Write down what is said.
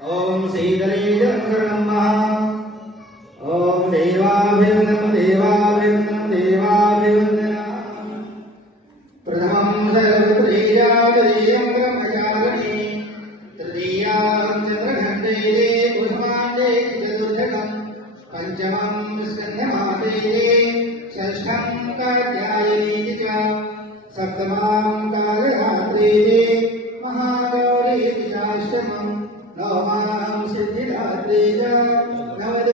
ओम श्रीगणेशं ओम देवाभिवंदनं देवाभिवंदनं देवाभिवंदनं प्रथमं सर्वत्रेयादरीयं ब्रह्मचारिणी तृतीयां चंद्रघण्टे पुष्पाण्डे चतुर्थकं पंचमं स्कन्धमाते षष्ठं कात्यायनी च सप्तमं कालरात्रि महागौरी च अष्टमं नवमां सिद्धिदात्री च